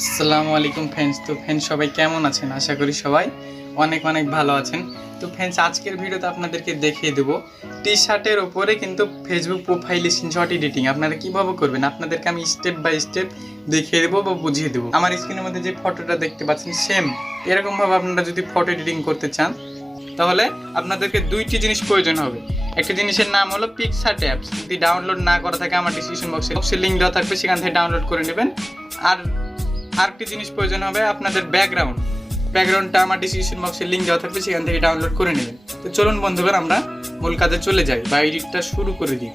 আসসালামু আলাইকুম ফ্রেন্ডস। তো ফ্রেন্ডস সবাই কেমন আছেন? আশা করি সবাই অনেক অনেক ভালো আছেন। তো ফ্রেন্ডস আজকের ভিডিওতে আপনাদেরকে দেখিয়ে দেবো টি শার্টের ওপরে কিন্তু ফেসবুক প্রোফাইল স্ক্রিনশট এডিটিং আপনারা কীভাবে করবেন আপনাদেরকে আমি স্টেপ বাই স্টেপ দেখিয়ে দেবো বা বুঝিয়ে দেবো। আমার স্ক্রিনের মধ্যে যে ফটোটা দেখতে পাচ্ছেন সেম এরকমভাবে আপনারা যদি ফটো এডিটিং করতে চান তাহলে আপনাদেরকে দুইটি জিনিস প্রয়োজন হবে। একটা জিনিসের নাম হলো PicsArt অ্যাপস। যদি ডাউনলোড না করা থাকে আমার ডিসক্রিপশন বক্সে লিঙ্ক দেওয়া থাকবে, সেখান থেকে ডাউনলোড করে নেবেন। আর আরেকটি জিনিস প্রয়োজন হবে আপনাদের ব্যাকগ্রাউন্ডটা আমার ডিসক্রিপশন বক্সে লিঙ্ক দেওয়া থাকবে, সেখান থেকে ডাউনলোড করে নেবেন। তো চলুন বন্ধুগণ আমরা মূল কাজে চলে যাই বা এডিটটা শুরু করে দিই।